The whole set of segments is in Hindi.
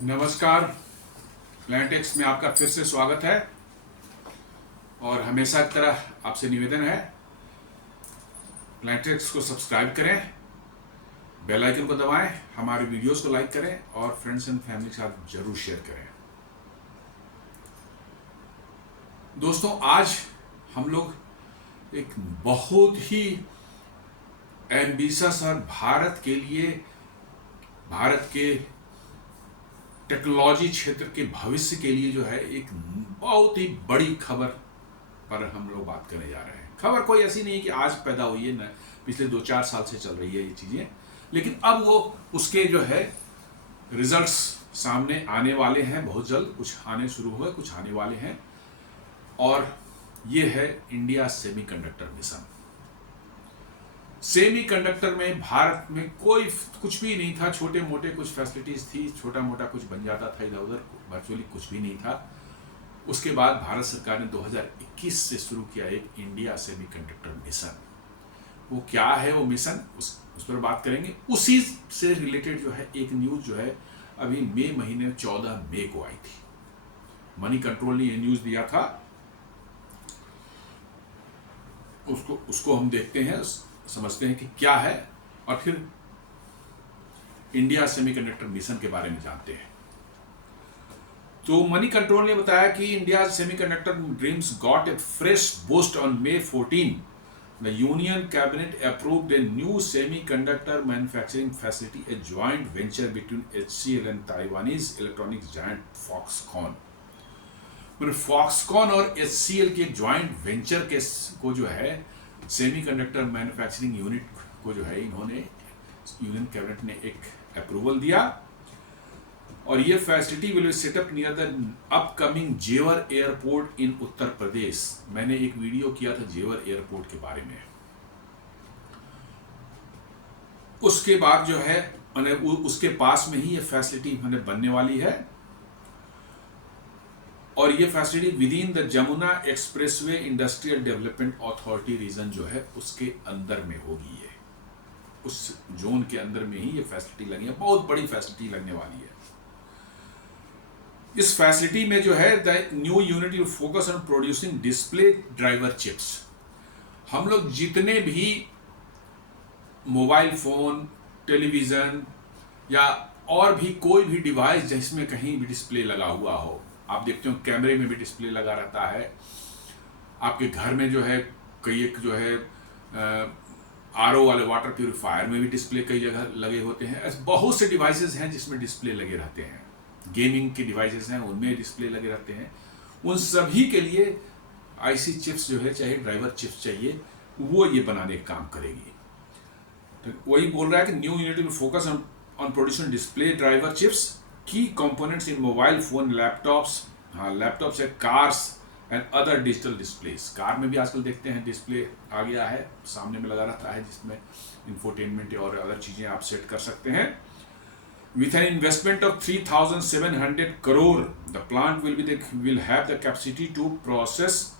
नमस्कार। प्लांटेक्स में आपका फिर से स्वागत है और हमेशा की तरह आपसे निवेदन है, प्लांटेक्स को सब्सक्राइब करें, बेल आइकन को दबाएं, हमारे वीडियोस को लाइक करें और फ्रेंड्स एंड फैमिली के साथ जरूर शेयर करें। दोस्तों, आज हम लोग एक बहुत ही एम्बिशियस और भारत के टेक्नोलॉजी क्षेत्र के भविष्य के लिए जो है एक बहुत ही बड़ी खबर पर हम लोग बात करने जा रहे हैं। खबर कोई ऐसी नहीं है कि आज पैदा हुई है, ना पिछले 2-4 साल से चल रही है ये चीज़ें, लेकिन अब वो उसके जो है रिजल्ट्स सामने आने वाले हैं बहुत जल्द। कुछ आने शुरू हुए, कुछ आने वाले हैं, और ये है इंडिया सेमीकंडक्टर मिशन। सेमीकंडक्टर में भारत में कोई कुछ भी नहीं था, छोटे मोटे कुछ फैसिलिटीज थी, छोटा मोटा कुछ बन जाता था इधर उधर, वर्चुअली कुछ भी नहीं था। उसके बाद भारत सरकार ने 2021 से शुरू किया एक इंडिया सेमीकंडक्टर मिशन। वो क्या है वो मिशन, उस पर बात करेंगे। उसी से रिलेटेड जो है एक न्यूज जो है अभी मई महीने 14 मई को आई थी। मनी कंट्रोल ने ये न्यूज दिया था, उसको हम देखते हैं, समझते हैं कि क्या है, और फिर इंडिया सेमीकंडक्टर मिशन के बारे में जानते हैं। तो मनी कंट्रोल ने बताया कि India semiconductor dreams got a fresh boost on May 14। The Union Cabinet approved a new semiconductor manufacturing facility, a joint venture between HCL and Taiwanese electronics giant Foxconn। Foxconn और HCL के ज्वाइंट वेंचर के को जो है सेमीकंडक्टर मैन्युफैक्चरिंग यूनिट को जो है इन्होंने यूनियन कैबिनेट ने एक अप्रूवल दिया, और ये facility will be set up near the upcoming जेवर एयरपोर्ट इन उत्तर प्रदेश। मैंने एक वीडियो किया था जेवर एयरपोर्ट के बारे में। उसके बाद जो है उसके पास में ही ये फैसिलिटी बनने वाली है, और ये facility within the Jamuna Expressway Industrial Development Authority region जो है उसके अंदर में होगी। ये उस जोन के अंदर में ही ये फैसिलिटी लगी है, बहुत बड़ी फैसिलिटी लगने वाली है। इस फैसिलिटी में जो है the new unit will focus on producing display driver chips. हम लोग जितने भी मोबाइल फोन, टेलीविजन या और भी कोई भी डिवाइस जिसमें कहीं भी डिस्प्ले लगा हुआ हो, आप देखते हो कैमरे में भी डिस्प्ले लगा रहता है, आपके घर में जो है कई एक जो है आरओ वाले वाटर प्यूरिफायर में भी डिस्प्ले कई जगह लगे होते हैं। ऐसे बहुत से डिवाइसेस हैं जिसमें डिस्प्ले लगे रहते हैं। गेमिंग के डिवाइसेस हैं उनमें डिस्प्ले लगे रहते हैं। उन सभी के लिए आईसी चिप्स जो है, चाहे ड्राइवर चिप्स चाहिए, वो ये बनाने का काम करेगी। तो वही बोल रहा है कि new unit will focus on producing display driver chips, key components in mobile phone, laptops है, cars and other digital displays. Car में भी आजकल देखते हैं डिस्प्ले आ गया है, सामने में लगा रहता है, जिसमें इंफोटेनमेंट और अदर चीजें आप सेट कर सकते हैं। With an investment of 3,700 crore, the plant will have the capacity to process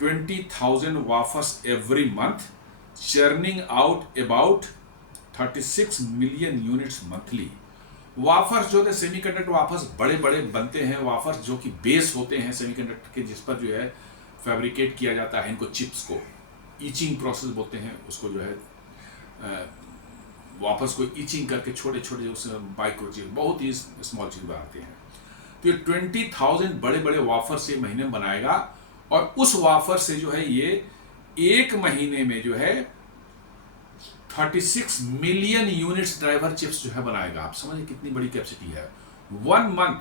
20,000 wafers every month, churning out about 36 million units monthly। वाफर्स जो है सेमीकंडक्टर वाफर्स बड़े बड़े बनते हैं, वाफर्स जो कि बेस होते हैं सेमीकंडक्टर के, जिस पर जो है फैब्रिकेट किया जाता है इनको चिप्स को। ईचिंग प्रोसेस बोलते हैं उसको, जो है वाफर्स को ईचिंग करके छोटे छोटे जो माइक्रो चिप, बहुत ही स्मॉल चिप बनाते हैं। तो ये 20,000 बड़े बड़े वाफर से महीने में बनाएगा, और उस वाफर से जो है ये एक महीने में जो है 36 मिलियन यूनिट्स ड्राइवर चिप्स जो है बनाएगा। आप समझिए कितनी बड़ी कैपेसिटी है। 1 मंथ,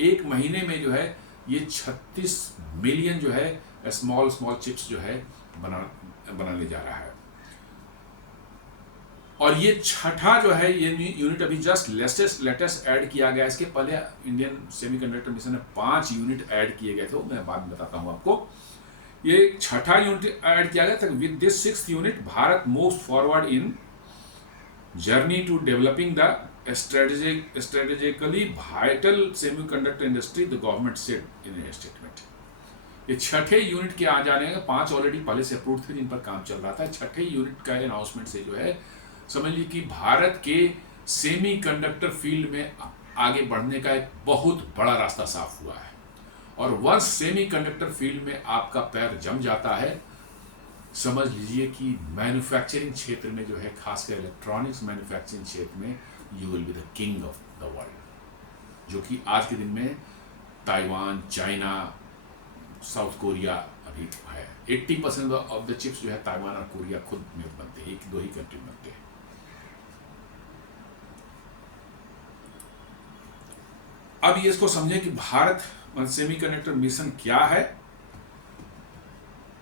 एक महीने में जो है ये 36 मिलियन जो है स्मॉल चिप्स जो है बनाने जा रहा है। और ये छठा जो है ये यूनिट अभी जस्ट लेटेस्ट ऐड किया गया। इसके पहले इंडियन सेमीकंडक्टर मिशन में 5 यूनिट ऐड किए गए थे, वो मैं बाद में बताता हूँ आपको। ये छठा यूनिट ऐड किया गया था। With this 6th unit Bharat moves forward in journey to developing the strategically vital semiconductor industry, the government said in a statement. ये छठे यूनिट के आ जाने का 5 ऑलरेडी पहले से अप्रूव थे जिन पर काम चल रहा था। छठे यूनिट का अनाउंसमेंट से जो है समझ लीजिए कि भारत के सेमीकंडक्टर फील्ड में आगे बढ़ने का एक बहुत बड़ा रास्ता साफ हुआ है। और वंस सेमीकंडक्टर फील्ड में आपका पैर जम जाता है, समझ लीजिए कि मैन्युफैक्चरिंग क्षेत्र में जो है, खासकर इलेक्ट्रॉनिक्स मैन्युफैक्चरिंग क्षेत्र में, you will be the king of the world, जो कि आज के दिन में ताइवान, चाइना, साउथ कोरिया अभी है। 80% ऑफ द चिप्स जो है ताइवान और कोरिया खुद में बनते हैं, एक दो ही कंट्री में बनते हैं। अब ये इसको समझें कि भारत सेमीकंडक्टर मिशन क्या है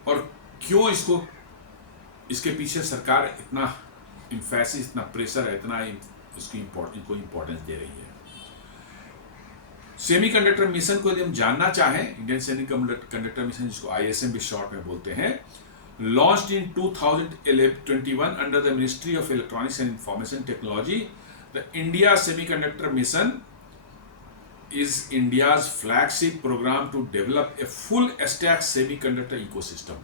और क्यों इसके पीछे सरकार इतना इम्फेसिस, इतना प्रेशर है, इतना इसको इम्पोर्टेंस दे रही है। सेमीकंडक्टर मिशन को यदि हम जानना चाहें, इंडियन सेमीकंडक्टर मिशन, जिसको ISM भी शॉर्ट में बोलते हैं, launched in 2021 under the ministry of electronics and information technology. The India semiconductor mission is India's flagship program to develop a full stack semiconductor ecosystem।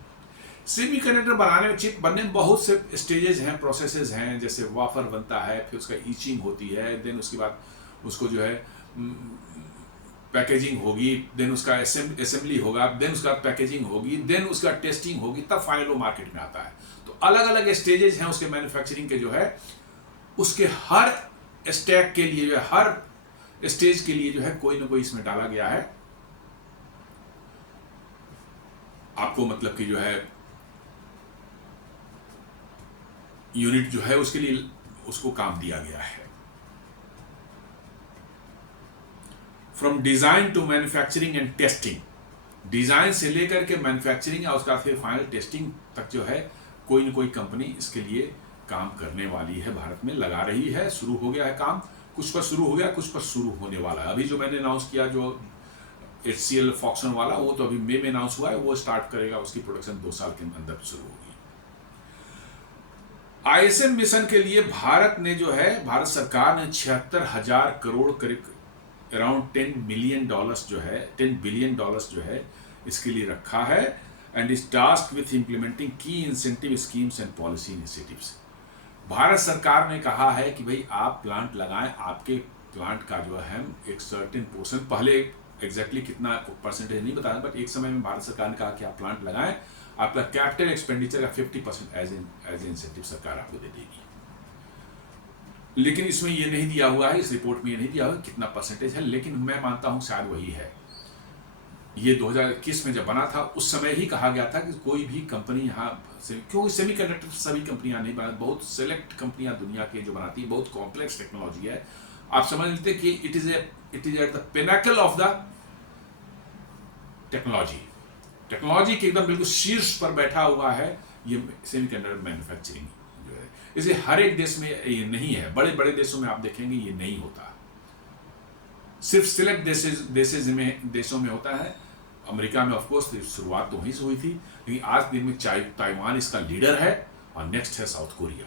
Semiconductor बनाने में, चिप बनने में बहुत से स्टेजेस हैं, प्रोसेसेस हैं। जैसे वाफर बनता है, फिर उसका ईचिंग होती है, देन उसके बाद उसको जो है पैकेजिंग होगी, देन उसका असेंबली होगा, देन उसका पैकेजिंग होगी, देन उसका टेस्टिंग होगी, तब फाइनल वो मार्केट में आता है। तो अलग अलग स्टेजेस हैं उसके मैन्युफैक्चरिंग के जो है। उसके हर स्टैक के लिए जो है, हर स्टेज के लिए जो है कोई ना कोई इसमें डाला गया है। आपको मतलब कि जो है यूनिट जो है उसके लिए उसको काम दिया गया है। From design to manufacturing and testing, design से लेकर के मैन्युफैक्चरिंग और उसका फिर फाइनल टेस्टिंग तक जो है कोई ना कोई कंपनी इसके लिए काम करने वाली है, भारत में लगा रही है। शुरू हो गया है काम, कुछ पर शुरू हो गया, कुछ पर शुरू होने वाला है। अभी जो मैंने अनाउंस किया, जो HCL फॉक्सकॉन वाला, वो तो अभी मई में अनाउंस हुआ है, वो स्टार्ट करेगा, उसकी प्रोडक्शन 2 साल के अंदर शुरू होगी। ISM मिशन के लिए भारत ने जो है, भारत सरकार ने 76,000 करोड़ करीब अराउंड $10 मिलियन जो है, $10 बिलियन जो है इसके लिए रखा है। And is task with implementing key incentive schemes and policy initiatives. Bharat सरकार ने कहा है कि भाई आप प्लांट लगाएं, आपके प्लांट का जो है एक सर्टेन पोर्शन, पहले एग्जैक्टली कितना परसेंटेज नहीं बताया, बट एक समय में भारत सरकार ने कहा कि आप प्लांट लगाएं, आपका कैपिटल एक्सपेंडिचर का 50% एज इंसेंटिव सरकार आपको दे देगी। लेकिन इसमें ये नहीं दिया हुआ है, इस रिपोर्ट में ये नहीं दिया हुआ कितना परसेंटेज है, लेकिन मैं मानता हूं शायद वही है। ये 2021 में जब बना था, उस समय ही कहा गया था कि कोई भी कंपनी यहाँ से, क्योंकि सेमीकंडक्टर सभी कंपनियां नहीं बनाती, बहुत सेलेक्ट कंपनियां दुनिया के जो बनाती है, बहुत कॉम्प्लेक्स टेक्नोलॉजी है। आप समझ लेते कि it is at the Pinnacle of the technology के एकदम बिल्कुल शीर्ष पर बैठा हुआ है ये सेमीकंडक्टर मैन्युफैक्चरिंग जो है। इसे हर एक देश में ये नहीं है, बड़े बड़े देशों में आप देखेंगे ये नहीं होता, सिर्फ सिलेक्ट देशों में होता है। अमेरिका में ऑफकोर्स शुरुआत तो वहीं से हुई थी, लेकिन आज दिन में ताइवान इसका लीडर है और नेक्स्ट है साउथ कोरिया।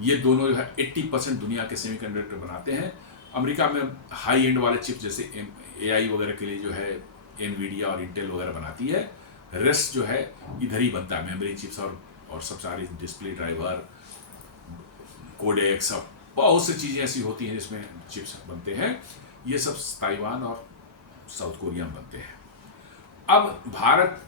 ये दोनों जो है 80% दुनिया के सेमीकंडक्टर बनाते हैं। अमेरिका में हाई एंड वाले चिप जैसे AI वगैरह के लिए जो है एनवीडिया और इंटेल वगैरह बनाती है, रेस्ट जो है इधर ही बनता है, मेमोरी चिप्स और सब सारी डिस्प्ले ड्राइवर, कोडेक्स, बहुत सी चीज़ें ऐसी होती हैं जिसमें चिप्स बनते हैं। ये सब ताइवान और साउथ कोरिया में बनते हैं। अब भारत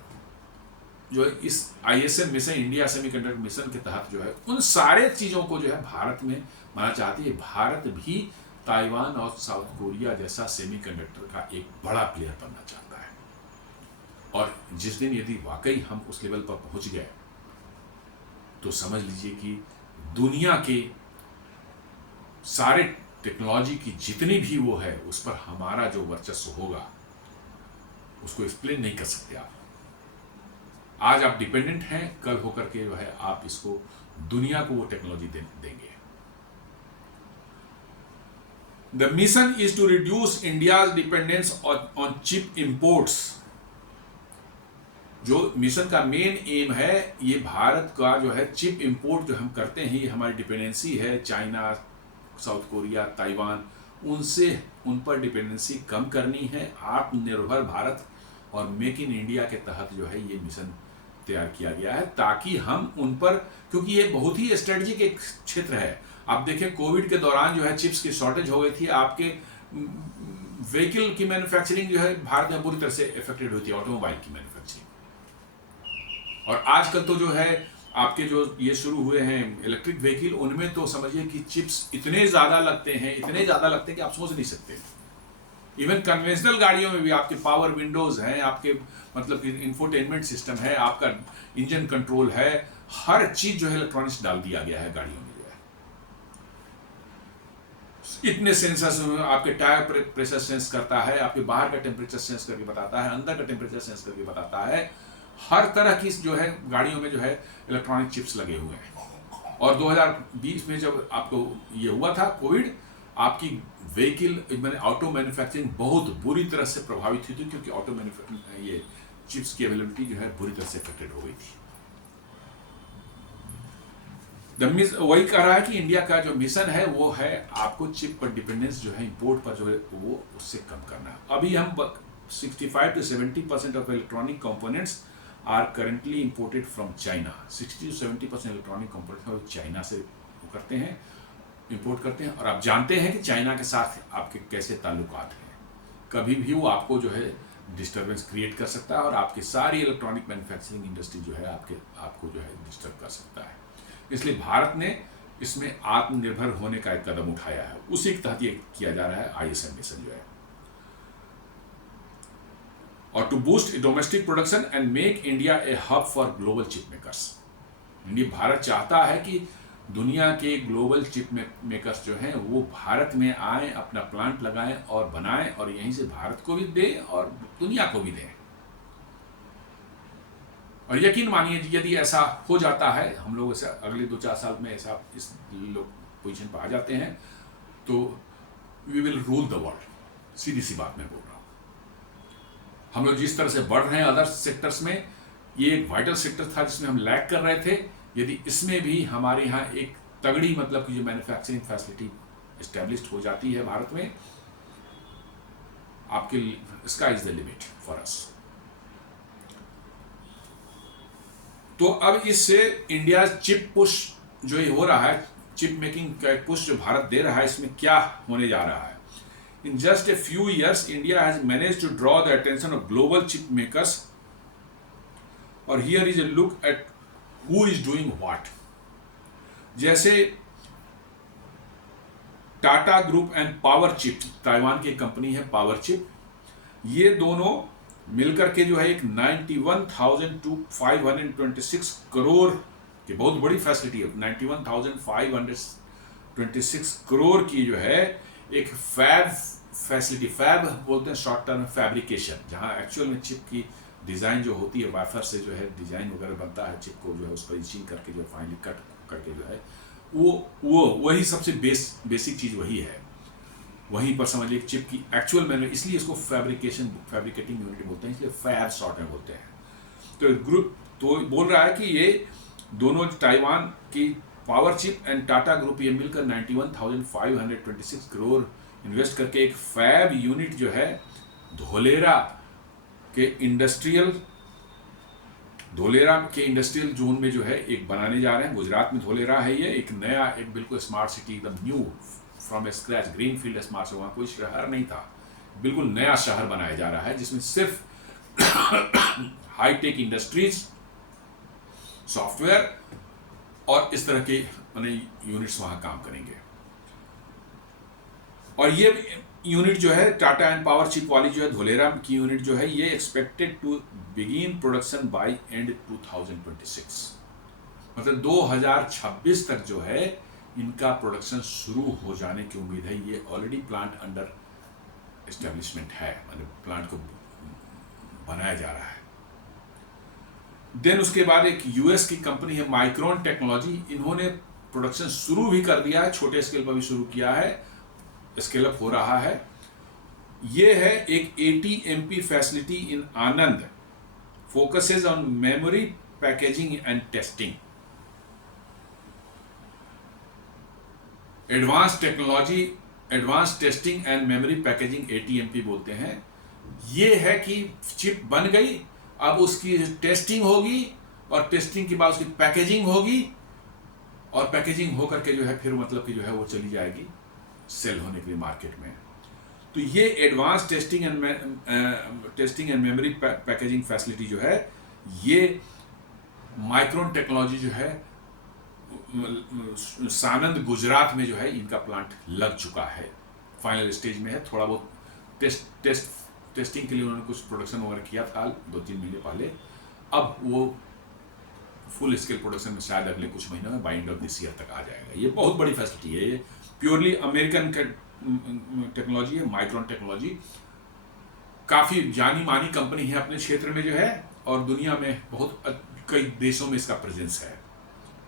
जो है इस ISM mission, India semiconductor mission के तहत जो है उन सारे चीज़ों को जो है भारत में माना चाहती है। भारत भी ताइवान और साउथ कोरिया जैसा सेमीकंडक्टर का एक बड़ा प्लेयर बनना चाहता है। और जिस दिन यदि वाकई हम उस लेवल पर पहुंच गए तो समझ लीजिए कि दुनिया के सारे टेक्नोलॉजी की जितनी भी वो है उस पर हमारा जो वर्चस्व होगा उसको एक्सप्लेन नहीं कर सकते आप। आज आप डिपेंडेंट हैं, कल होकर के जो है आप इसको दुनिया को वो टेक्नोलॉजी देंगे। The mission is to reduce India's dependence on chip imports. जो मिशन का मेन एम है, ये भारत का जो है चिप इंपोर्ट जो हम करते हैं, ये हमारी डिपेंडेंसी है चाइना, साउथ कोरिया, ताइवान, उन पर डिपेंडेंसी कम करनी है। आत्मनिर्भर भारत और मेक इन इंडिया के तहत जो है ये मिशन तैयार किया गया है, ताकि हम उन पर, क्योंकि ये बहुत ही स्ट्रेटेजिक एक क्षेत्र है। आप देखें कोविड के दौरान जो है चिप्स की शॉर्टेज हो गई थी, आपके व्हीकल की मैन्युफैक्चरिंग जो है भारत में बुरी तरह से इफेक्टेड हुई थी, ऑटोमोबाइल की मैन्युफैक्चरिंग। और आजकल तो जो है आपके जो ये शुरू हुए हैं इलेक्ट्रिक व्हीकल, उनमें तो समझिए कि चिप्स इतने ज़्यादा लगते हैं, इतने ज़्यादा लगते हैं कि आप सोच नहीं सकते। इवन कन्वेंशनल गाड़ियों में भी आपके पावर विंडोज़ हैं, आपके मतलब कि इंफोटेनमेंट सिस्टम है, आपका इंजन कंट्रोल है, हर चीज़ जो है इलेक्ट्रॉनिक्स डाल दिया गया है गाड़ियों में जो है। इतने सेंसर्स, आपके टायर प्रेशर सेंस करता है, आपके बाहर का टेम्परेचर सेंस करके बताता है, अंदर का टेम्परेचर सेंस करके बताता है। हर तरह की जो है गाड़ियों में जो है इलेक्ट्रॉनिक चिप्स लगे हुए हैं। और 2020 में जब आपको ये हुआ था कोविड, आपकी व्हीकल मैंने ऑटो मैन्युफैक्चरिंग बहुत बुरी तरह से प्रभावित हुई थी, क्योंकि ऑटो मैन्युफैक्चरिंग ये चिप्स की अवेलेबिलिटी जो है बुरी तरह से इफेक्टेड हो गई थी। वही कह रहा है कि इंडिया का जो मिशन है वो है आपको चिप पर डिपेंडेंस जो है इंपोर्ट पर जो है वो उससे कम करना। अभी हम 65 to 70% of electronic components are currently imported from China. 60 to 70% electronic components China से करते हैं, इंपोर्ट करते हैं। और आप जानते हैं कि चाइना के साथ आपके कैसे ताल्लुकात हैं, कभी भी वो आपको जो है डिस्टर्बेंस क्रिएट कर सकता है और आपकी सारी इलेक्ट्रॉनिक मैन्युफैक्चरिंग इंडस्ट्री जो है आपको जो है डिस्टर्ब कर सकता है। इसलिए भारत ने इसमें आत्मनिर्भर होने का एक कदम उठाया है, उसी के तहत ये किया जा रहा है ISM मिशन जो है। और to boost domestic production and make India a hub for global chip makers. Bharat चाहता है कि दुनिया के ग्लोबल चिप मेकर्स जो हैं वो भारत में आए, अपना प्लांट लगाएं और बनाएं, और यहीं से भारत को भी दें और दुनिया को भी दें। और यकीन मानिए यदि ऐसा हो जाता है, हम लोग ऐसा अगले 2-4 साल में ऐसा इस लोग पोजीशन पर आ जाते हैं, तो we will rule the world. सीधी सी बात मैं बोल रहा हूँ। हम लोग जिस तरह से बढ़ रहे हैं अदर सेक्टर्स में, ये एक वाइटल सेक्टर था जिसमें हम लैग कर रहे थे। यदि इसमें भी हमारे यहाँ एक तगड़ी मतलब कि जो मैन्युफैक्चरिंग फैसिलिटी एस्टेब्लिश्ड हो जाती है भारत में, आपके sky is the limit for us. तो अब इससे इंडिया चिप पुश जो ये हो रहा है, चिप मेकिंग का एक पुश जो भारत दे रहा है, इसमें क्या होने जा रहा है। In just a few years, India has managed to draw the attention of global chip makers. और here is a look at who is doing what. जैसे Tata group and power chip, Taiwan की कंपनी है पावर चिप, ये दोनों मिलकर के जो है एक 91,526 करोड़ की बहुत बड़ी फैसिलिटी है। 91,526 करोड़ की जो है एक फैब फैसिलिटी, फैब बोलते हैं शॉर्ट टर्म फैब्रिकेशन, जहां एक्चुअल में चिप की डिज़ाइन जो होती है वाइफर से जो है डिज़ाइन वगैरह बनता है, चिप को जो है उस पर इंचिंग करके जो फाइनली कट करके जो है वो वही सबसे बेसिक चीज़ वही है। वहीं पर समझ लीजिए चिप की एक्चुअल मैन्यू, इसलिए इसको फैब्रिकेटिंग यूनिट बोलते हैं, इसलिए फैब शॉर्ट में बोलते हैं। तो ग्रुप तो बोल रहा है कि ये दोनों ताइवान की power chip and Tata group ये मिलकर 91,526 करोड़ इन्वेस्ट करके एक फैब यूनिट जो है धोलेरा के इंडस्ट्रियल जोन में जो है एक बनाने जा रहे हैं। गुजरात में धोलेरा है, ये एक नया, एक बिल्कुल स्मार्ट सिटी, एकदम new from scratch, green field smart से, वहाँ कोई शहर नहीं था, बिल्कुल नया शहर बनाया जा रहा है जिसमें सिर्फ हाईटेक इंडस्ट्रीज, सॉफ्टवेयर और इस तरह के यूनिट्स वहाँ काम करेंगे। और ये यूनिट जो है टाटा एंड पावर चिप वाली जो है धोलेरा की यूनिट जो है, ये expected to begin production by end 2026, मतलब 2026 तक जो है इनका प्रोडक्शन शुरू हो जाने की उम्मीद है। ये ऑलरेडी प्लांट अंडर एस्टेब्लिशमेंट है, मतलब प्लांट को बनाया जा रहा है। देन उसके बाद एक यूएस की कंपनी है माइक्रोन टेक्नोलॉजी, इन्होंने प्रोडक्शन शुरू भी कर दिया है, छोटे स्केल पर भी शुरू किया है, स्केल अप हो रहा है। ये है एक ATMP facility in Anand, focuses on memory packaging and testing, advance technology, advance testing and memory packaging, ATMP बोलते हैं। ये है कि चिप बन गई, अब उसकी टेस्टिंग होगी और टेस्टिंग के बाद उसकी पैकेजिंग होगी, और पैकेजिंग होकर के जो है फिर मतलब कि जो है वो चली जाएगी सेल होने के लिए मार्केट में। तो ये advance testing and memory packaging facility जो है, ये माइक्रोन टेक्नोलॉजी जो है सानंद गुजरात में जो है इनका प्लांट लग चुका है, फाइनल स्टेज में है। थोड़ा बहुत टेस्टिंग के लिए उन्होंने कुछ प्रोडक्शन वगैरह किया था 2-3 महीने पहले। अब वो फुल स्केल प्रोडक्शन में शायद अगले कुछ महीनों में by end of this year तक आ जाएगा। ये बहुत बड़ी फैसिलिटी है, ये प्योरली अमेरिकन टेक्नोलॉजी है, माइक्रोन टेक्नोलॉजी। काफ़ी जानी मानी कंपनी है अपने क्षेत्र में जो है, और दुनिया में बहुत कई देशों में इसका प्रेजेंस है।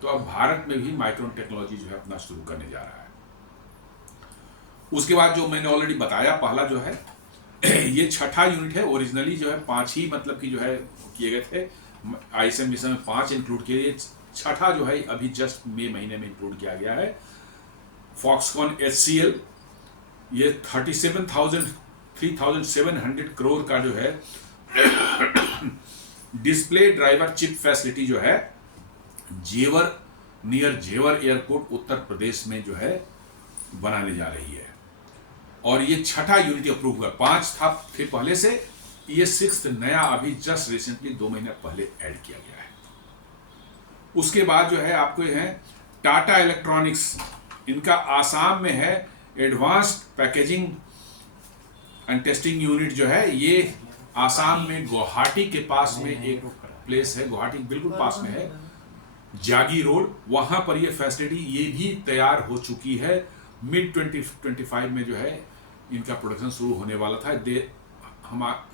तो अब भारत में भी माइक्रोन टेक्नोलॉजी जो है अपना शुरू करने जा रहा है। उसके बाद जो मैंने ऑलरेडी बताया, पहला जो है ये छठा यूनिट है। ओरिजिनली जो है 5 ही मतलब कि जो है किए गए थे, ISM मिशन में 5 इंक्लूड किए गए, छठा जो है अभी जस्ट मई महीने में इंक्लूड किया गया है। फॉक्सकॉन HCL, ये 3,700 करोड़ का जो है डिस्प्ले ड्राइवर चिप फैसिलिटी जो है नियर जेवर एयरपोर्ट उत्तर प्रदेश में जो है बनाने जा रही है। और ये छठा यूनिट अप्रूव हुआ, 5 था फिर पहले से, ये 6th नया अभी जस्ट रिसेंटली 2 महीने पहले ऐड किया गया है। उसके बाद जो है आपको है टाटा इलेक्ट्रॉनिक्स, इनका आसाम में है advanced packaging and testing unit जो है, ये आसाम में गुवाहाटी के पास में एक प्लेस है, गुवाहाटी बिल्कुल पास में है, जागी रोड, वहां पर ये फैसिलिटी ये भी तैयार हो चुकी है। मिड 2025 में जो है इनका प्रोडक्शन शुरू होने वाला था।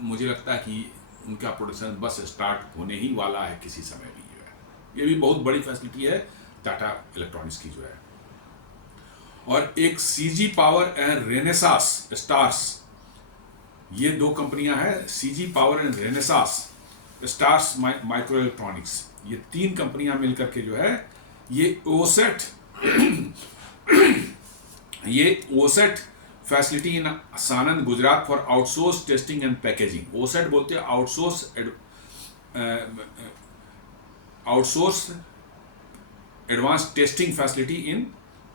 मुझे लगता है कि उनका प्रोडक्शन बस स्टार्ट होने ही वाला है किसी समय भी जो है। ये भी बहुत बड़ी फैसिलिटी है टाटा इलेक्ट्रॉनिक्स की जो है। और एक CG power and Renesas stars, ये 2 कंपनियां हैं, CG power and Renesas stars micro electronics, ये 3 कंपनियां मिलकर के जो है ये OSAT facility in Sanand Gujarat for outsource testing and packaging. OSAT बोलते हैं outsource advance testing facility in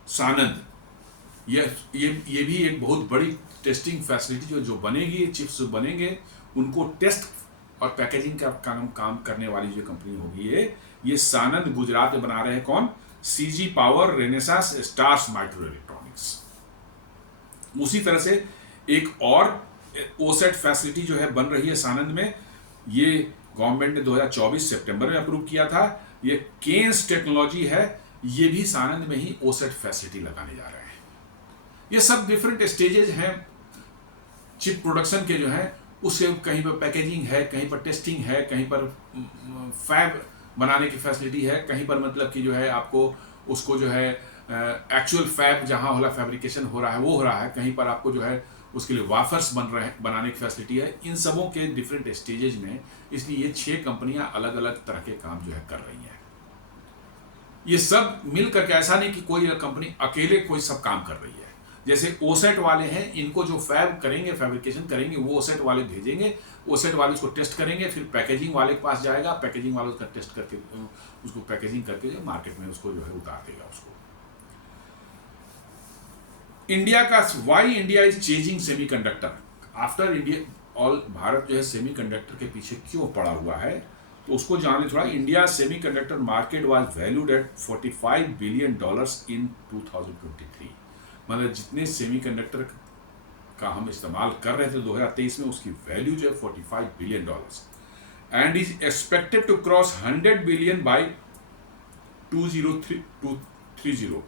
Sanand. ये भी एक बहुत बड़ी टेस्टिंग फैसिलिटी जो बनेगी, चिप्स जो बनेंगे उनको टेस्ट और पैकेजिंग का काम करने वाली जो कंपनी होगी ये सानंद गुजरात में बना रहे हैं। कौन? CG power, Renesas, stars micro electronics. उसी तरह से एक और ओसेट फैसिलिटी जो है बन रही है सानंद में, ये गवर्नमेंट ने 2024 सितंबर में अप्रूव किया था। ये केन्स टेक्नोलॉजी है, ये भी सानंद में ही ओसेट फैसिलिटी लगाने जा रहे हैं। ये सब डिफरेंट स्टेजेस हैं चिप प्रोडक्शन के जो है, उससे कहीं पर पैकेजिंग है, कहीं पर टेस्टिंग है, कहीं पर फैब बनाने की फैसिलिटी है, कहीं पर मतलब कि जो है आपको उसको जो है एक्चुअल फैब जहां होला फैब्रिकेशन हो रहा है वो हो रहा है, कहीं पर आपको जो है उसके लिए वाफर्स बनाने की फैसिलिटी है। इन सबों के डिफरेंट स्टेजेज में, इसलिए ये 6 कंपनियां अलग अलग तरह के काम जो है कर रही हैं। ये सब मिलकर के, ऐसा नहीं कि कोई कंपनी अकेले कोई सब काम कर रही है। जैसे ओसेट वाले हैं, इनको जो फैब करेंगे, फैब्रिकेशन करेंगे, वो ओसेट वाले भेजेंगे, ओसेट वाले उसको टेस्ट करेंगे, फिर पैकेजिंग वाले के पास जाएगा, पैकेजिंग वाले उसका टेस्ट करके उसको पैकेजिंग करके जो मार्केट में उसको जो है उतार देगा उसको। इंडिया का why India is chasing semiconductor after India, all Bharat जो है सेमीकंडक्टर के पीछे क्यों पड़ा हुआ है, तो उसको जाने थोड़ा। India semiconductor market was valued at $45 billion in 2023। मतलब जितने सेमीकंडक्टर का हम इस्तेमाल कर रहे थे 2023 में, उसकी वैल्यू जो है $45 billion and is expected to cross 100 billion by 2030।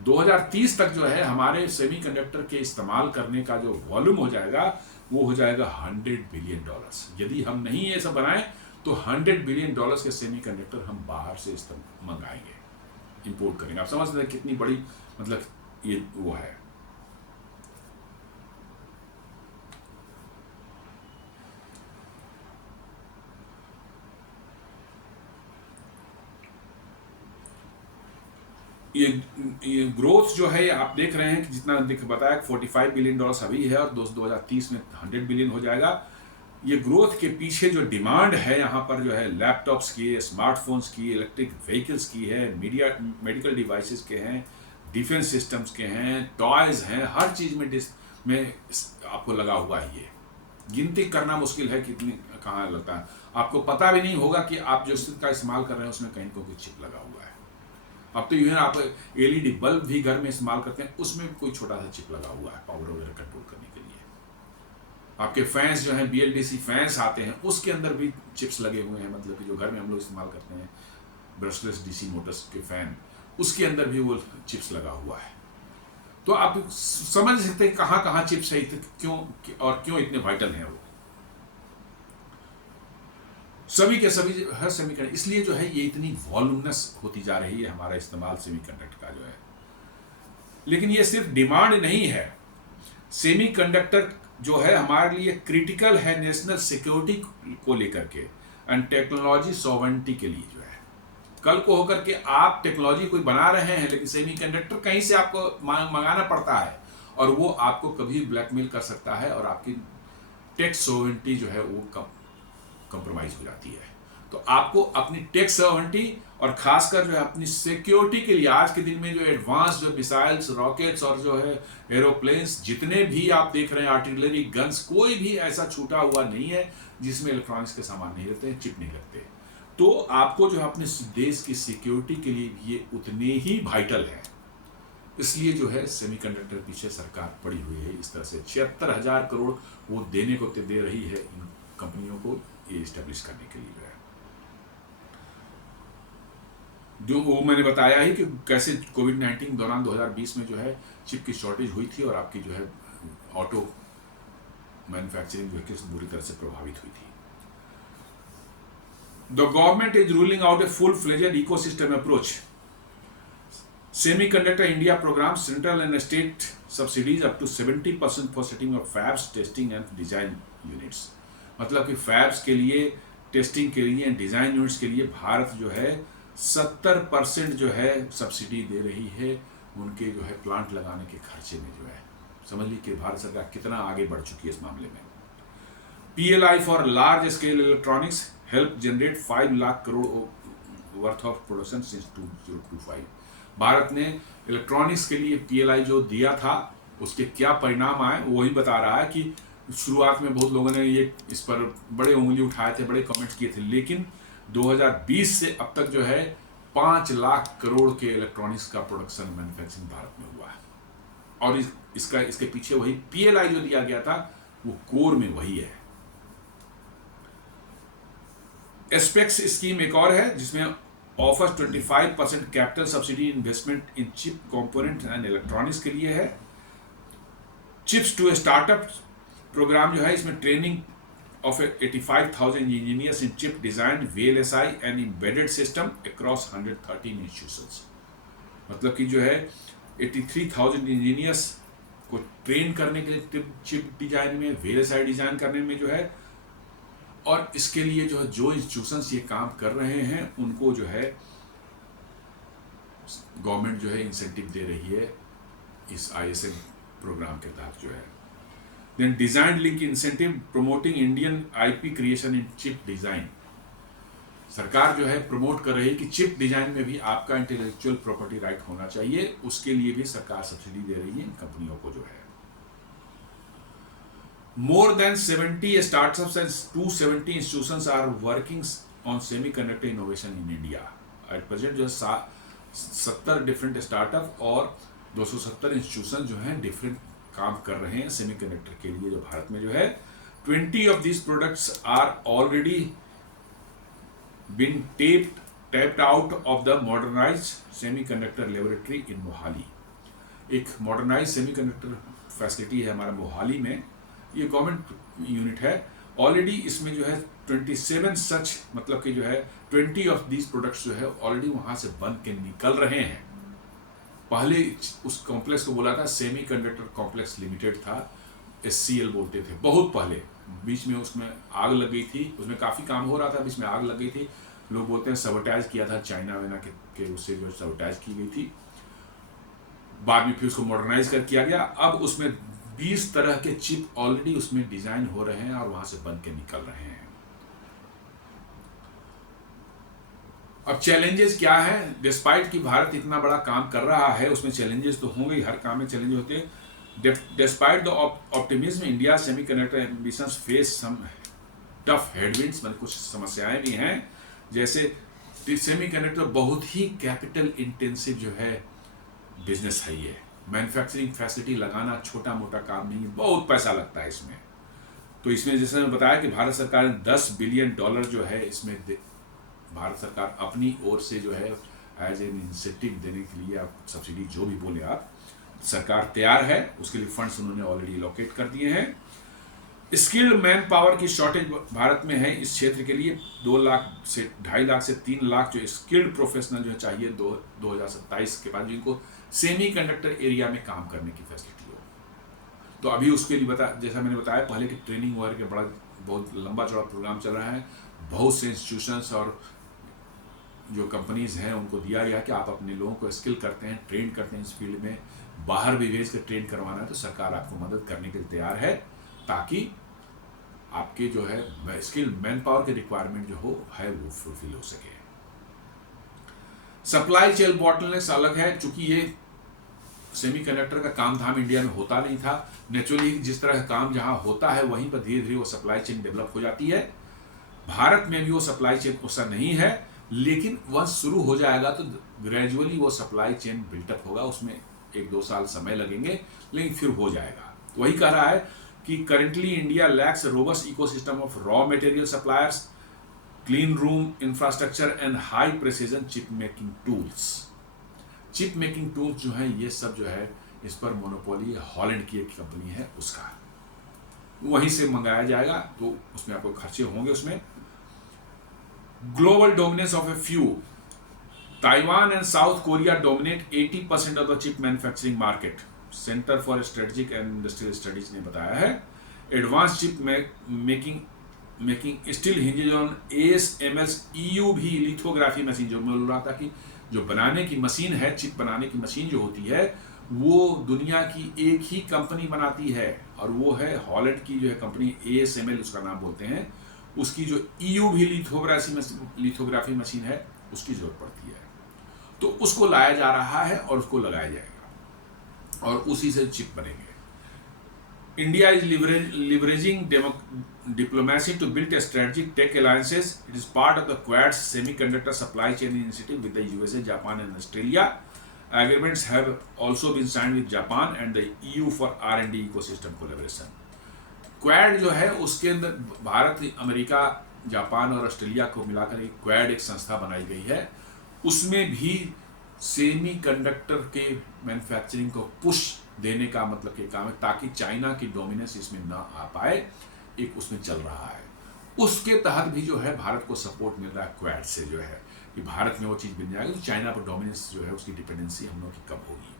2030 तक जो है हमारे सेमीकंडक्टर के इस्तेमाल करने का जो वॉल्यूम हो जाएगा वो हो जाएगा $100 बिलियन। यदि हम नहीं ये सब बनाएं तो $100 बिलियन के सेमीकंडक्टर हम बाहर से मंगाएंगे, इंपोर्ट करेंगे। आप समझते हैं कितनी बड़ी मतलब ये वो है। ये ग्रोथ जो है आप देख रहे हैं कि जितना बताया $45 बिलियन अभी है और 2030 में 100 बिलियन हो जाएगा। ये ग्रोथ के पीछे जो डिमांड है यहाँ पर जो है लैपटॉप्स की, स्मार्टफोन्स की, इलेक्ट्रिक व्हीकल्स की है, मेडिकल डिवाइसेस के हैं, डिफेंस सिस्टम्स के हैं, टॉयज हैं, हर चीज़ में आपको लगा हुआ है। ये गिनती करना मुश्किल है कितनी कहाँ लगता है, आपको पता भी नहीं होगा कि आप जो का इस्तेमाल कर रहे हैं उसमें कहीं कोई चिप लगा हुआ है। अब तो यूँ है, आप एलईडी बल्ब भी घर में इस्तेमाल करते हैं, उसमें भी कोई छोटा सा चिप लगा हुआ है पावर वगैरह कंट्रोल करने के लिए। आपके फैंस जो हैं BLDC फैंस आते हैं, उसके अंदर भी चिप्स लगे हुए हैं, मतलब कि जो घर में हम लोग इस्तेमाल करते हैं ब्रशलेस DC मोटर्स के फैन, उसके अंदर भी वो चिप्स लगा हुआ है। तो आप समझ सकते हैं कहाँ कहाँ चिप्स है, क्यों और क्यों इतने वाइटल हैं वो सभी के सभी हर सेमीकंडक्टर। इसलिए जो है ये इतनी वॉल्यूमनस होती जा रही है हमारा इस्तेमाल सेमीकंडक्टर का जो है। लेकिन ये सिर्फ डिमांड नहीं है, सेमीकंडक्टर जो है हमारे लिए क्रिटिकल है नेशनल सिक्योरिटी को लेकर के एंड टेक्नोलॉजी सॉवरेनिटी के लिए जो है। कल को होकर के आप टेक्नोलॉजी कोई बना रहे हैं लेकिन सेमीकंडक्टर कहीं से आपको मंगाना पड़ता है, और वो आपको कभी ब्लैकमेल कर सकता है और आपकी टेक सॉवरेनिटी जो है वो कंप्रोमाइज हो जाती है। तो आपको अपनी टेक सॉवरेनिटी और खासकर जो है अपनी सिक्योरिटी के लिए आज के दिन में जो एडवांस जो मिसाइल्स, रॉकेट्स और जो है एरोप्लेन्स जितने भी आप देख रहे हैं, आर्टिलरी गन्स, कोई भी ऐसा छूटा हुआ नहीं है जिसमें इलेक्ट्रॉनिक्स के सामान नहीं रहते हैं, चिप नहीं लगते। तो आपको जो है अपने देश की सिक्योरिटी के लिए ये उतने ही वाइटल है। इसलिए जो है सेमीकंडक्टर पीछे सरकार पड़ी हुई है। इस तरह से 76,000 करोड़ वो देने को दे रही है इन कंपनियों को ये इस्टेब्लिश करने के लिए है। जो वो मैंने बताया ही कि कैसे कोविड-19 दौरान 2020 में जो है चिप की शॉर्टेज हुई थी और आपकी जो है ऑटो मैन्युफैक्चरिंग जो है किस बुरी तरह से प्रभावित हुई थी। The government is ruling out a full-fledged ecosystem approach. Semiconductor India programs central and state subsidies up to 70% for setting up fabs, testing and design units. मतलब कि फैब्स के लिए, टेस्टिंग के लिए, डिज़ाइन यूनिट्स के लिए भारत जो है 70% जो है सब्सिडी दे रही है उनके जो है प्लांट लगाने के खर्चे में जो है। समझ लीजिए कि भारत सरकार कितना आगे बढ़ चुकी है इस मामले में। PLI for large scale electronics help generate 5 lakh crore worth of production since 2025। Bharat ने इलेक्ट्रॉनिक्स के लिए PLI जो दिया था उसके क्या परिणाम आए वही बता रहा है कि शुरुआत में बहुत लोगों ने ये इस पर बड़े उंगली उठाए थे, बड़े कमेंट्स किए थे, लेकिन 2020 से अब तक जो है 5 लाख करोड़ के इलेक्ट्रॉनिक्स का प्रोडक्शन मैन्युफैक्चरिंग भारत में हुआ है। और इसके पीछे वही PLI जो दिया गया था वो कोर में वही है। एस्पेक्स स्कीम एक और है जिसमें offers 25% capital subsidy investment in chip component and electronics के लिए है। चिप्स टू स्टार्टअप प्रोग्राम जो है इसमें training of 85,000 engineers in chip design, VLSI and embedded system across 113 institutions. मतलब कि जो है 83,000 इंजीनियर्स को ट्रेन करने के लिए चिप डिजाइन में, VLSI डिजाइन करने में जो है, और इसके लिए जो है जो इंस्टीट्यूशंस ये काम कर रहे हैं उनको जो है गवर्नमेंट जो है इंसेंटिव दे रही है इस ISM प्रोग्राम के तहत जो है। Then design link incentive promoting Indian IP creation in chip design. सरकार जो है प्रमोट कर रही है कि चिप डिजाइन में भी आपका इंटेलेक्चुअल प्रॉपर्टी राइट होना चाहिए, उसके लिए भी सरकार सब्सिडी दे रही है कंपनियों को जो है। More than 70 startups and 270 institutions are working on semiconductor innovation in India. At present जो 70 डिफरेंट स्टार्टअप और 270 इंस्टीट्यूशन जो हैं डिफरेंट काम कर रहे हैं सेमीकंडक्टर के लिए जो भारत में जो है। 20 of these products are already been tapped out of the modernized semiconductor laboratory in Mohali. एक मॉडर्नाइज सेमीकंडक्टर फैसिलिटी है हमारा मोहाली में, ये गवर्नमेंट यूनिट है। ऑलरेडी इसमें जो है 27 सच, मतलब कि जो है 20 ऑफ दीज प्रोडक्ट्स जो है ऑलरेडी वहाँ से बन के निकल रहे हैं। पहले उस कॉम्प्लेक्स को बोला था सेमीकंडक्टर कॉम्प्लेक्स लिमिटेड था, SCL बोलते थे बहुत पहले। बीच में उसमें आग लग गई थी, उसमें काफ़ी काम हो रहा था, बीच में आग लग गई थी, लोग बोलते हैं सबोटाइज किया था चाइना वाइना के उससे जो सबोटाइज की गई थी। बाद में फिर उसको मॉडर्नाइज कर किया गया। अब उसमें 20 तरह के चिप ऑलरेडी उसमें डिजाइन हो रहे हैं और वहां से बन के निकल रहे हैं। अब चैलेंजेस क्या है? डिस्पाइट कि भारत इतना बड़ा काम कर रहा है, उसमें चैलेंजेस तो होंगे ही, हर काम में चैलेंज होते हैं, Despite the optimism, India's semiconductor ambitions face some tough headwinds, मतलब कुछ समस्याएं भी हैं, जैसे सेमीकंडक्टर बहुत ही कैपिटल इंटेंसिव जो है बिजनेस है। ये मैन्युफैक्चरिंग फैसिलिटी लगाना छोटा मोटा काम नहीं है, बहुत पैसा लगता है इसमें। तो इसमें जैसे मैंने बताया कि भारत सरकार ने $10 बिलियन जो है इसमें भारत सरकार अपनी ओर से जो है एज एन इंसेंटिव देने के लिए, आप सब्सिडी जो भी बोले आप, सरकार तैयार है, उसके लिए फंड्स उन्होंने ऑलरेडी लोकेट कर दिए हैं। स्किल्ड मैन पावर की शॉर्टेज भारत में है इस क्षेत्र के लिए। 2 लाख से 2.5 लाख से 3 लाख जो स्किल्ड प्रोफेशनल जो चाहिए 2027 के बाद, जिनको सेमीकंडक्टर एरिया में काम करने की फैसिलिटी हो। तो अभी उसके लिए जैसा मैंने बताया पहले कि ट्रेनिंग वगैरह के बहुत लंबा चौड़ा प्रोग्राम चल रहा है। बहुत से इंस्टीट्यूशंस और जो कंपनीज हैं उनको दिया गया कि आप अपने लोगों को स्किल करते हैं, ट्रेन करते हैं इस फील्ड में, बाहर भी भेज कर ट्रेन करवाना है तो सरकार आपको मदद करने के लिए तैयार है, ताकि आपके जो है स्किल मैन पावर के रिक्वायरमेंट जो है वो फुलफिल हो सके। सप्लाई चेन बॉटलनेक्स अलग है, चूंकि ये सेमीकंडक्टर का काम धाम इंडिया में होता नहीं था। नेचुरली जिस तरह का काम जहां होता है वहीं पर धीरे धीरे वो सप्लाई चेन डेवलप हो जाती है। भारत में भी वो सप्लाई चेन वैसा नहीं है, लेकिन वंस शुरू हो जाएगा तो ग्रेजुअली वो सप्लाई चेन बिल्टअप होगा। उसमें 1-2 साल समय लगेंगे, लेकिन फिर हो जाएगा। तो वही कह रहा है कि currently India lakhs robust ecosystem of raw material suppliers, clean room infrastructure and high precision chip making tools. Chip making tools जो है ये सब जो है इस पर मोनोपोली हॉलैंड की एक कंपनी है, उसका वहीं से मंगाया जाएगा, तो उसमें आपको खर्चे होंगे। उसमें global dominance of a few, Taiwan and south Korea dominate 80% of the chip manufacturing market, centre for strategic and industrial studies ने बताया है। Advance chip making still hinges on ASML's EUV lithography machine. जो मैं बोल रहा था कि जो बनाने की मशीन है, चिप बनाने की मशीन जो होती है वो दुनिया की एक ही कंपनी बनाती है, और वो है हॉलैंड की जो है कंपनी ASML उसका नाम बोलते हैं। उसकी जो EUV लिथोग्राफी मशीन है उसकी जरूरत पड़ती है, तो उसको लाया जा रहा है और उसको लगाया जाएगा और उसी से चिप बनेंगे। India is leveraging diplomacy to build a strategic tech alliances. It is part of the Quad's semiconductor supply chain initiative with the USA, Japan and Australia. Agreements have also been signed with Japan and the EU for R&D ecosystem collaboration. Quad जो है उसके अंदर भारत, अमेरिका, जापान और ऑस्ट्रेलिया को मिलाकर एक क्वाड एक संस्था बनाई गई है। उसमें भी सेमीकंडक्टर के मैन्युफैक्चरिंग को पुश देने का मतलब के काम है, ताकि चाइना की डोमिनेंस इसमें ना आ पाए, एक उसमें चल रहा है। उसके तहत भी जो है भारत को सपोर्ट मिल रहा है क्वाड से, जो है कि भारत में वो चीज़ बन जाएगी तो चाइना पर डोमिनेंस जो है उसकी डिपेंडेंसी हम लोग की कम होगी।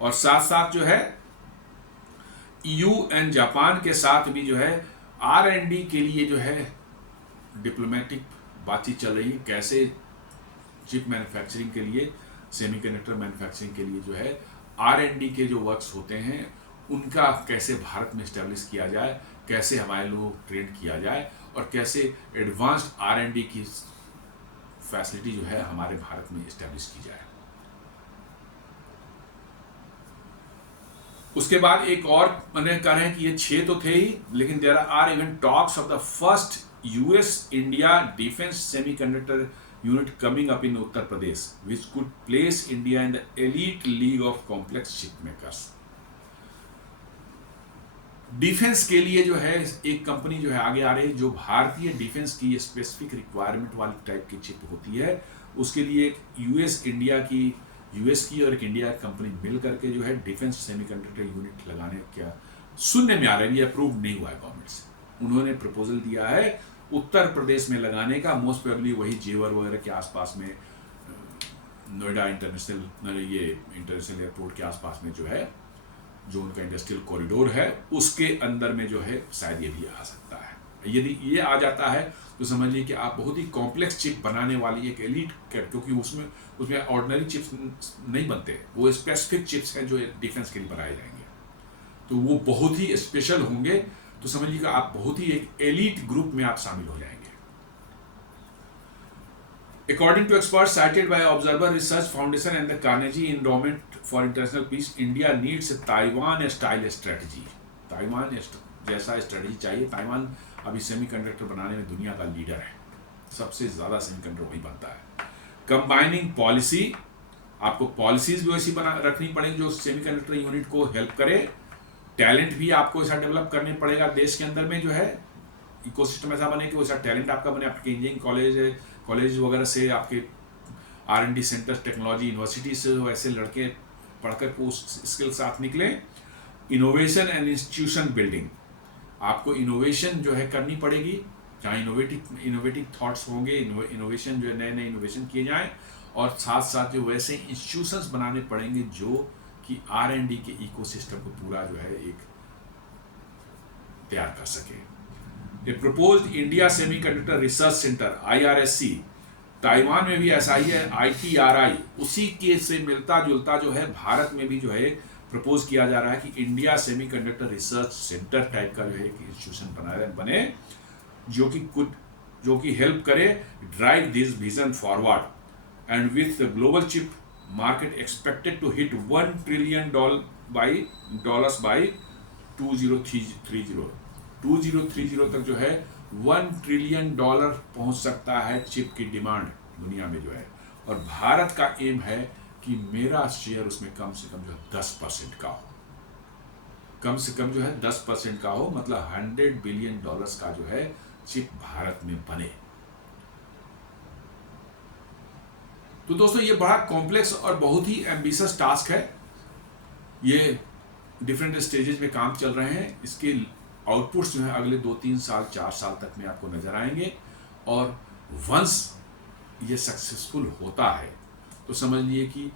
और साथ साथ जो है EU एंड जापान के साथ भी जो है R&D के लिए जो है डिप्लोमेटिक बातचीत चल रही है, कैसे चिप मैन्युफैक्चरिंग के लिए, सेमीकंडक्टर मैन्युफैक्चरिंग के लिए जो है R&D के जो वर्क्स होते हैं उनका कैसे भारत में इस्टेब्लिश किया जाए, कैसे हमारे लोगों को ट्रेन किया जाए और कैसे एडवांस्ड R&D की फैसिलिटी जो है हमारे भारत में इस्टेब्लिश की जाए। उसके बाद एक और मैंने कह रहे हैं कि ये 6 तो थे ही, लेकिन there are even talks of the first US India defence semiconductor unit coming up in Uttar Pradesh, which could place India in the elite league of complex chip makers. Defence के लिए जो है एक कंपनी जो है आगे आ रही है, जो भारतीय डिफेंस की स्पेसिफिक रिक्वायरमेंट वाली टाइप की चिप होती है, उसके लिए एक यूएस की और एक इंडिया कंपनी मिल करके जो है डिफेंस सेमीकंडक्टर यूनिट लगाने का सुनने में आ रहा है, ये अप्रूव नहीं हुआ है गवर्नमेंट से। उन्होंने प्रपोजल दिया है उत्तर प्रदेश में लगाने का, मोस्ट प्रोबेबली वही जेवर वगैरह के आसपास में, नोएडा इंटरनेशनल एयरपोर्ट के आसपास में जो है, जो उनका इंडस्ट्रियल कॉरिडोर है उसके अंदर में जो है शायद ये भी आ सकता है। यदि ये आ जाता है तो समझिए कि आप बहुत ही कॉम्प्लेक्स चिप बनाने वाली एक एलीट, क्योंकि उसमें ऑर्डिनरी चिप्स नहीं बनते, वो स्पेसिफिक चिप्स हैं जो डिफेंस के लिए बनाए जाएंगे, तो वो बहुत ही स्पेशल होंगे। तो समझिएगा आप बहुत ही एक एलीट ग्रुप में आप शामिल हो जाएंगे। According to experts cited by Observer Research Foundation and the Carnegie Endowment for International Peace, India needs a Taiwan-style strategy. Taiwan जैसा स्ट्रेटजी चाहिए. ताइवान अभी सेमीकंडक्टर बनाने में दुनिया का लीडर है, सबसे ज़्यादा सेमीकंडक्टर वही बनता है. कंबाइनिंग पॉलिसी, आपको पॉलिसीज भी वैसी बना रखनी पड़ेगी जो सेमीकंडक्टर यूनिट को हेल्प करे. टैलेंट भी आपको ऐसा डेवलप करने पड़ेगा देश के अंदर में, जो है इकोसिस्टम ऐसा बने कि वैसा टैलेंट आपका बने. आपके इंजीनियरिंग कॉलेज वगैरह से, आपके R&D सेंटर्स, टेक्नोलॉजी यूनिवर्सिटी से वैसे लड़के पढ़कर को उस स्किल साथ निकले. इनोवेशन एंड इंस्टीट्यूशन बिल्डिंग, आपको इनोवेशन जो है करनी पड़ेगी, जहाँ इनोवेटिव थॉट्स होंगे, इनोवेशन जो है नए इनोवेशन किए जाएं, और साथ साथ जो वैसे इंस्टीट्यूशंस बनाने पड़ेंगे जो कि R&D के इकोसिस्टम को पूरा जो है एक तैयार कर सके. A proposed India semiconductor research centre IRSC, Taiwan में भी ऐसा ही है. ITRI उसी के से मिलता जुलता जो है भारत में भी जो है प्रपोज किया जा रहा है कि India semiconductor research centre type का जो है एक इंस्टीट्यूशन बने जो कि हेल्प करे drive this vision forward. And with the global chip market expected to hit $1 trillion by 2030 तक जो है $1 ट्रिलियन पहुंच सकता है चिप की डिमांड दुनिया में जो है. और भारत का एम है कि मेरा शेयर उसमें कम से कम जो है 10% का हो, कम से कम जो है 10% का हो, मतलब $100 बिलियन का जो है चिप भारत में बने. तो दोस्तों ये बड़ा कॉम्प्लेक्स और बहुत ही एम्बिशियस टास्क है. ये डिफरेंट स्टेजेस में काम चल रहे हैं. इसके आउटपुट्स जो है अगले 2-3 साल 4 साल तक में आपको नजर आएंगे. और वंस ये सक्सेसफुल होता है तो समझ लिए कि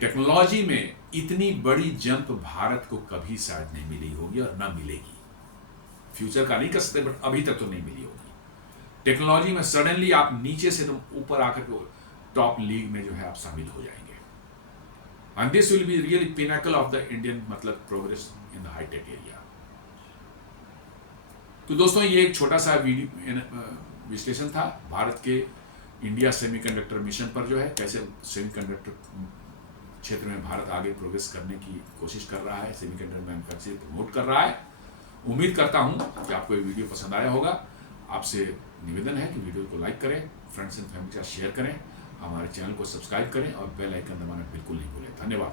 टेक्नोलॉजी में इतनी बड़ी जंप भारत को कभी शायद नहीं मिली होगी और ना मिलेगी. फ्यूचर का नहीं कर सकते, बट अभी तक तो नहीं मिली होगी. टेक्नोलॉजी में सडनली आप नीचे से एकदम ऊपर आकर के टॉप लीग में जो है आप शामिल हो जाएंगे. And this will be really pinnacle of the Indian मतलब progress in the hitech area. तो दोस्तों ये एक छोटा सा विश्लेषण था भारत के इंडिया सेमीकंडक्टर मिशन पर, जो है कैसे सेमीकंडक्टर क्षेत्र में भारत आगे प्रोग्रेस करने की कोशिश कर रहा है, सेमीकंडक्टर मैन्युफैक्चरिंग प्रमोट कर रहा है. उम्मीद करता हूं कि आपको ये वीडियो पसंद आया होगा. आपसे निवेदन है कि वीडियो को लाइक करें, फ्रेंड्स एंड फैमिली के साथ शेयर करें, हमारे चैनल को सब्सक्राइब करें और बेल आइकन दबाना बिल्कुल नहीं भूलें. धन्यवाद.